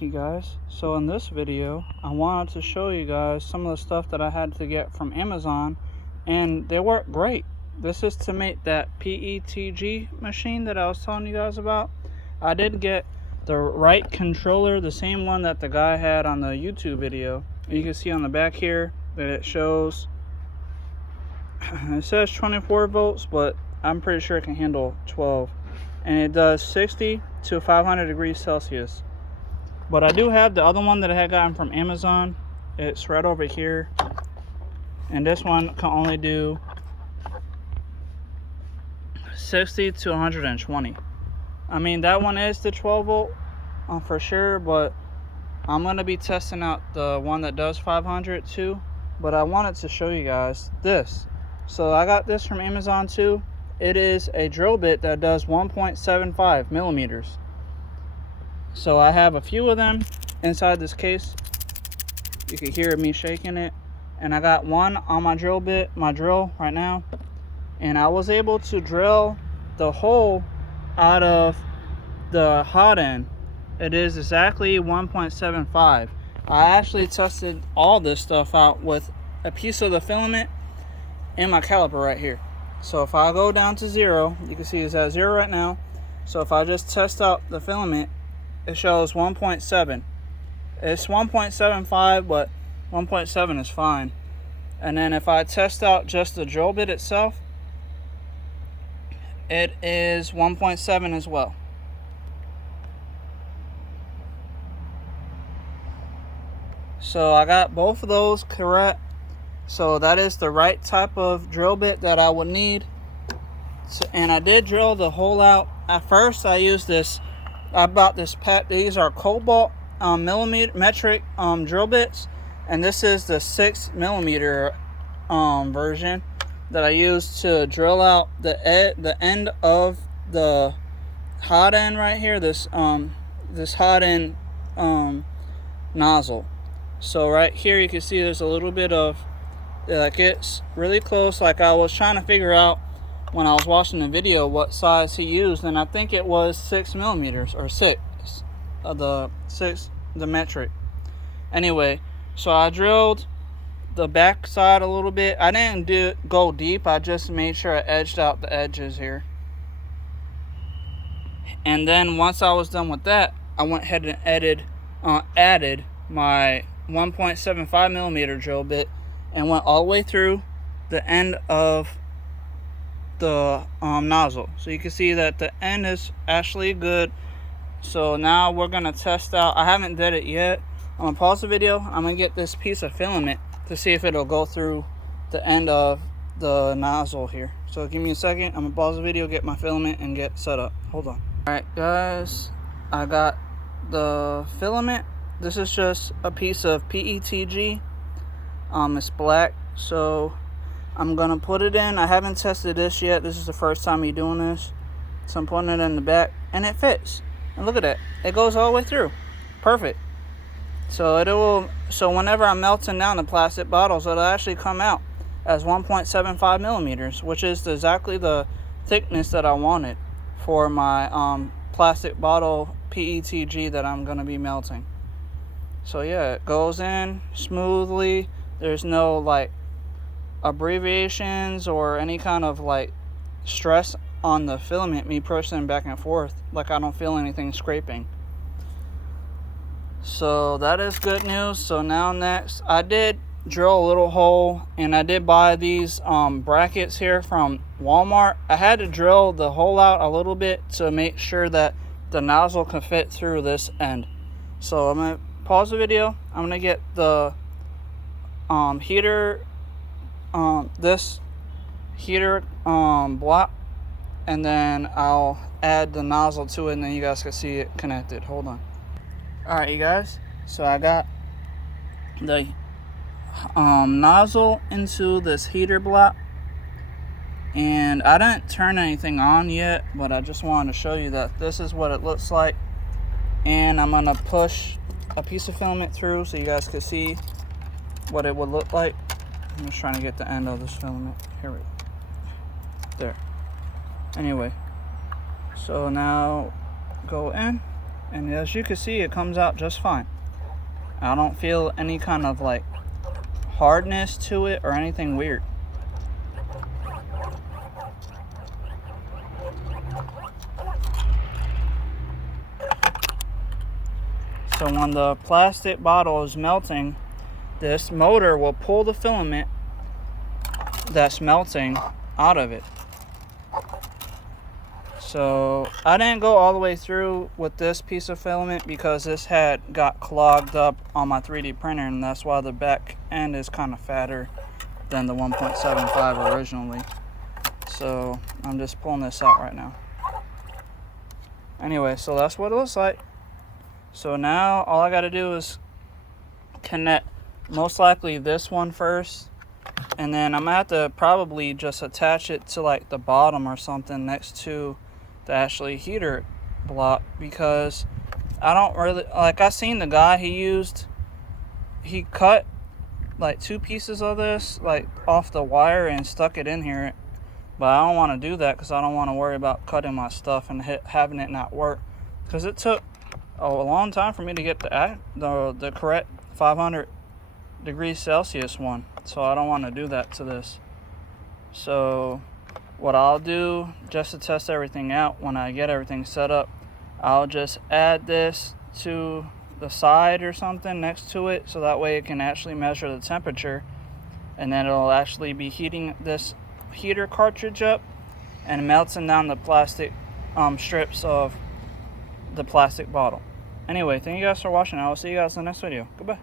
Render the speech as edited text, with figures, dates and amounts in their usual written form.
You guys, so in this video I wanted to show you guys some of the stuff that I had to get from Amazon, and they work great. This is to make that PETG machine that I was telling you guys about. I did get the right controller, the same one that the guy had on the YouTube video. You can see on the back here that it shows, it says 24 volts, but I'm pretty sure it can handle 12, and it does 60 to 500 degrees Celsius. But I do have the other one that I had gotten from Amazon. It's right over here. And this one can only do 60 to 120. I mean, that one is the 12 volt for sure, but I'm going to be testing out the one that does 500 too. But I wanted to show you guys this. So I got this from Amazon too. It is a drill bit that does 1.75 millimeters. So I have a few of them inside this case. You can hear me shaking it. And I got one on my drill bit, my drill right now. And I was able to drill the hole out of the hot end. It is exactly 1.75. I actually tested all this stuff out with a piece of the filament and my caliper right here. So if I go down to 0, you can see it's at 0 right now. So if I just test out the filament, it shows 1.7. It's 1.75, but 1.7 is fine. And then if I test out just the drill bit itself, it is 1.7 as well. So I got both of those correct. So that is the right type of drill bit that I would need. So, and I did drill the hole out. At first I used this, I bought this pack. These are cobalt metric drill bits, and this is the 6 millimeter version that I used to drill out the end of the hot end right here. This hot end nozzle. So right here you can see there's a little bit of, like, it's really close. Like, I was trying to figure out when I was watching the video what size he used, and I think it was 6 millimeters or 6, the metric. Anyway, so I drilled the back side a little bit. I didn't go deep. I just made sure I edged out the edges here. And then once I was done with that, I went ahead and added my 1.75 millimeter drill bit and went all the way through the end of the nozzle. So you can see that the end is actually good. So now we're gonna test out. I haven't did it yet. I'm gonna pause the video. I'm gonna get this piece of filament to see if it'll go through the end of the nozzle here. So give me a second. I'm gonna pause the video, get my filament, and get set up. Hold on. Alright guys, I got the filament. This is just a piece of PETG. It's black, so I'm gonna put it in. I haven't tested this yet. This is the first time me doing this. So I'm putting it in the back, and it fits. And look at that. It goes all the way through. Perfect. So so whenever I'm melting down the plastic bottles, it'll actually come out as 1.75 millimeters, which is exactly the thickness that I wanted for my plastic bottle PETG that I'm gonna be melting. So yeah, it goes in smoothly. There's no like abbreviations or any kind of like stress on the filament, me pushing back and forth. Like, I don't feel anything scraping. So that is good news. So now next, I did drill a little hole, and I did buy these brackets here from Walmart. I had to drill the hole out a little bit to make sure that the nozzle can fit through this end. So I'm gonna pause the video. I'm gonna get the heater, this heater block, and then I'll add the nozzle to it, and then you guys can see it connected. Hold on. Alright you guys, so I got the nozzle into this heater block, and I didn't turn anything on yet, but I just wanted to show you that this is what it looks like. And I'm gonna push a piece of filament through so you guys can see what it would look like. I'm just trying to get the end of this filament. Here we go. There. Anyway, so now go in, And as you can see, it comes out just fine. I don't feel any kind of like hardness to it or anything weird. So when the plastic bottle is melting, this motor will pull the filament that's melting out of it. So I didn't go all the way through with this piece of filament because this had got clogged up on my 3D printer, and that's why the back end is kind of fatter than the 1.75 originally. So I'm just pulling this out right now. Anyway, so that's what it looks like. So now all I got to do is connect most likely this one first, and then I'm gonna have to probably just attach it to like the bottom or something next to the actually heater block, because I don't really like, I seen the guy he cut like 2 pieces of this like off the wire and stuck it in here, but I don't want to do that because I don't want to worry about cutting my stuff and having it not work, because it took a long time for me to get the correct 500 degrees Celsius one, so I don't want to do that to this. So what I'll do, just to test everything out, when I get everything set up, I'll just add this to the side or something next to it, so that way it can actually measure the temperature, and then it'll actually be heating this heater cartridge up and melting down the plastic strips of the plastic bottle. Anyway, thank you guys for watching. I will see you guys in the next video. Goodbye.